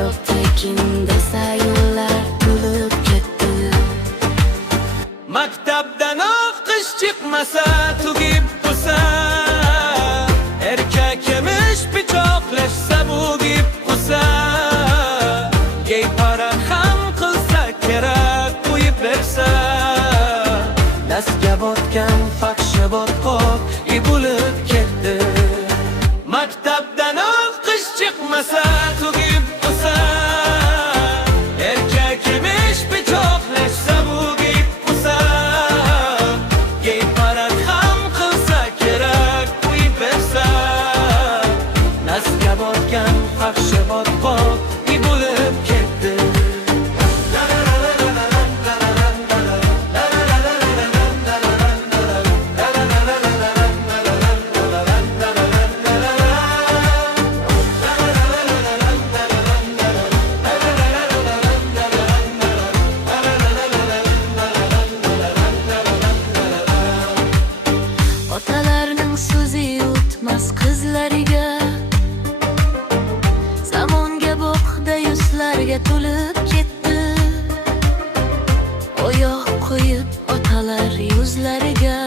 sharob tekin desa yo'llar to'lib ketdi. Maktabdan o'qish chiqmasa tugib bo'lsa, erkak emish pichoqlashsa bugib bo'lsa, gay para ham qilsa kerak qo'yib bersa, dastga botgan faxshi botqoq bo'lib ketdi. Maktabdan o'qish chiqmasa tugib bo'lsa, erkak emish pichoqlashsa bugib bo'lsa, gay parad ham qilsa kerak qo'yib bersa, dastga botgan faxshi botqoq bo'lib ketdi. Otalarning so'zi o'tmas qizlariga, zamonga boqda yuzlarga to'lib ketdi. Oyoq qo'yib otalar yuzlariga,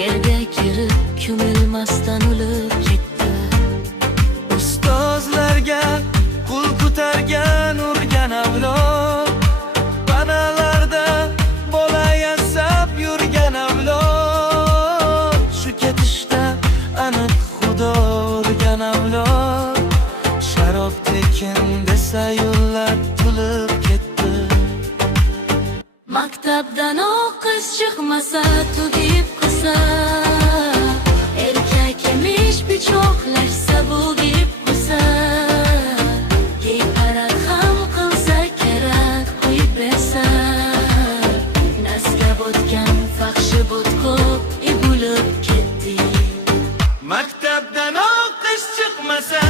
yerga kirib ko'milmasdan o'lib ketdi. Ustozlarga qo'l ko'targan urgan avlod, banalarda bola yasab yurgan avlod, shu ketishda aniq Xudo urgan avlod. Sharob tekin desa yo'llar to'lib ketdi. Maktabdan o'qish chiqmasa tugib qilsa, erkak emish pichoqlashsa bugib bo'lsa, gay parad ham qilsa kerak qo'yib bersa, nasga botgan faxshi botqoq bo'lib ketdi. Maktabdan o'qish chiqmasa